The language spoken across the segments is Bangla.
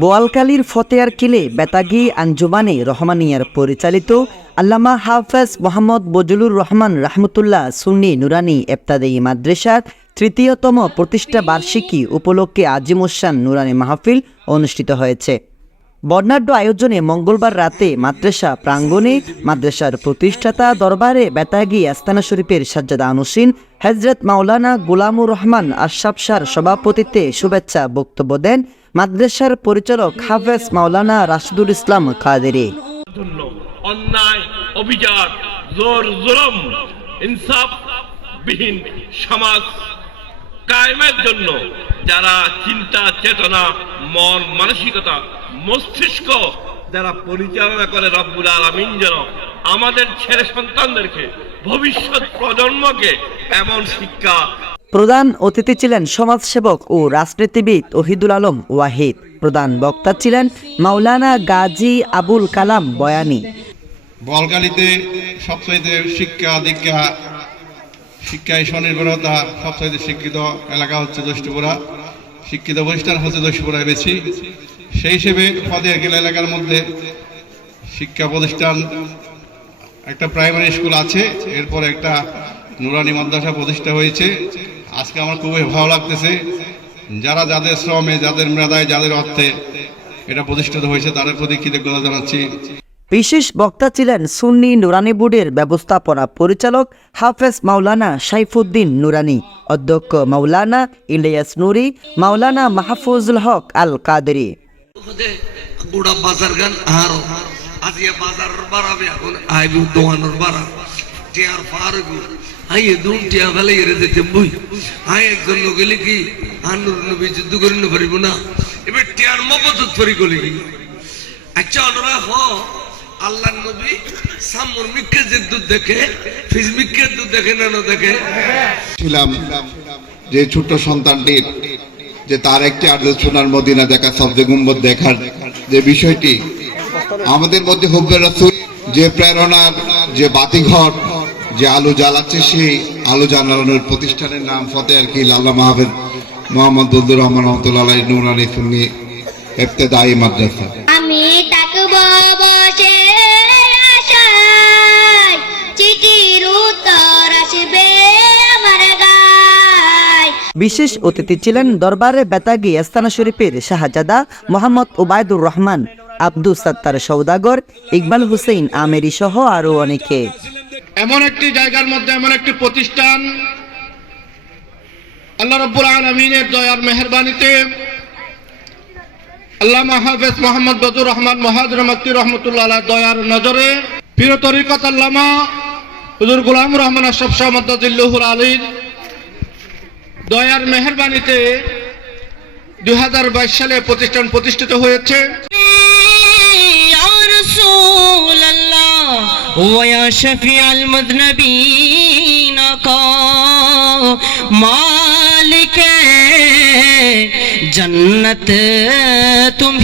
বোয়ালকালীর ফতেয়ার কিলে বেতাগি আঞ্জুমানে রহমানিয়ার পরিচালিত আল্লামা হাফেজ মোহাম্মদ বজলুর রহমান রাহমতুল্লাহ সুন্নি নুরানি এফতাদেই মাদ্রাসার তৃতীয়তম প্রতিষ্ঠা বার্ষিকী উপলক্ষে আজিমুসান নুরানি মাহফিল অনুষ্ঠিত হয়েছে। বর্ণাঢ্য আয়োজনে মঙ্গলবার রাতে মাদ্রাসা প্রাঙ্গণে মাদ্রাসার প্রতিষ্ঠাতা দরবারে বেতাগি আস্তানা শরীফের সাজ্জাদা আনুসিন হজরত মাওলানা গুলামুর রহমান আশরাফ শাহর সভাপতিত্বে শুভেচ্ছা বক্তব্য দেন মাদ্রাসার পরিচালক হাফেজ মাওলানা রাশিদুল ইসলাম কাদেরি। অন্যায় অভিজাত জোর সমাজ কায়েমের জন্য যারা চিন্তা চেতনা মন মানসিকতা মস্তিষ্ক যারা পরিচালনা করে রব্বুল আলমিন যেন আমাদের ছেলে সন্তানদেরকে ভবিষ্যৎ প্রজন্মকে এমন শিক্ষা প্রধান অতিথি ছিলেন সমাজসেবক ও রাজনীতিবিদ ওহিদুল আলম ওয়াহিদ। প্রধান বক্তা ছিলেন মাওলানা গাজী আবুল কালাম বয়ানি। বলগালিতে সবচাইতে শিক্ষা দীক্ষা শিক্ষায় স্বনির্ভরতা সবচাইতে শিক্ষিত এলাকা হচ্ছে দষ্টপুরা। শিক্ষিত প্রতিষ্ঠান হচ্ছে দষ্টপুরায় বেশি। সেই হিসেবে ফতেহাকিল এলাকার মধ্যে শিক্ষা প্রতিষ্ঠান, একটা প্রাইমারি স্কুল আছে, এরপর একটা নুরানি মাদ্রাসা প্রতিষ্ঠা হয়েছে। আজকে আমার খুবই ভালো লাগতেছে। যারা যাদের শ্রমে, যাদের মেধায়, যাদের অর্থে এটা প্রতিষ্ঠিত হয়েছে, তাদের প্রতি কৃতজ্ঞতা জানাচ্ছি। বিশেষ বক্তা ছিলেন সুন্নি নুরানি বোর্ডের ব্যবস্থাপনা পরিচালক হাফেজ মাওলানা সাইফুদ্দিন নুরানি, অধ্যক্ষ মাওলানা ইলিয়াস নুরি, মাওলানা মাহফুজুল হক আল কাদেরি এবার টিয়ার আচ্ছা ওনারা হ। আল্লাহ নবী সামুর মিক্কে যে দুধ দেখে ফিজ মিক্কে দুধ দেখে না না দেখে। ছিলাম যে ছোট্ট সন্তানটির যে তার একটি আর্দ্র সোনার মদিনা দেখা শব্দে গুম্বদ দেখার যে বিষয়টি আমাদের মধ্যে হুব্বে রাসূল যে প্রেরণার যে বাতিঘর যে আলো জ্বালাচ্ছে সেই আলো জ্বালানোর প্রতিষ্ঠানের নাম ফতে আর কি আল্লাহ মাহবেদ মোহাম্মদ দুল্লুর রহমান রহমতুল্লাহ নুরানি সুন্নি এফতেদায়ী মাদ্রাসা। আমি তাকব বসে চিঠির উত্তর আসবে আমার গায়। বিশেষ অতিথি ছিলেন দরবারে বেতাগি আস্তানা শরীফের শাহজাদা মোহাম্মদ ওবায়দুর রহমান আব্দুল সত্তার সৌদাগর ইকবাল হুসেইন আমেরি সহ আরও অনেকে। এমন একটি জায়গার মধ্যে এমন একটি প্রতিষ্ঠান আল্লাহ রব্বুল আলমিনের দয়ার মেহরবানিতে আল্লাহ হাফেজ মোহাম্মদ বদুর রহমান রহমতুল্লাহ দয়ার নজরে প্রিয় তরিকত আল্লামা হুজুর গুলাম রহমান আশরফ শাহ মদ্দাজিল্লুহুর আলীর দয়ার মেহরবানিতে দুই সালে প্রতিষ্ঠান প্রতিষ্ঠিত হয়েছে يا رسول الله ويا شفيع المذنبين کا مالک جنت تم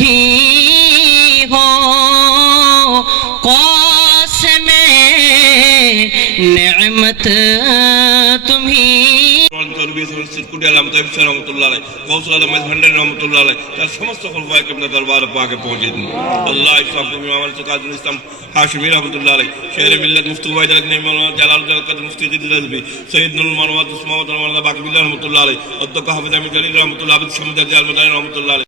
রহমতুল্লাহ আলাই তার সমস্ত দরবার পাকে পৌঁছে দিন। আল্লাহ ইসলাম কবি আমার কাজুল ইসলাম হাশমি রহমতুল্লাহ আলাই শের মিল্লাত মুফতি ওয়াইদ আলী মৌলানা জালাল কাদ মুফতি জিদ্দিদ আজবি সৈয়দ নুরুল মানওয়াত উসমাওয়াত বাকবিল্লাহ রহমতুল্লাহ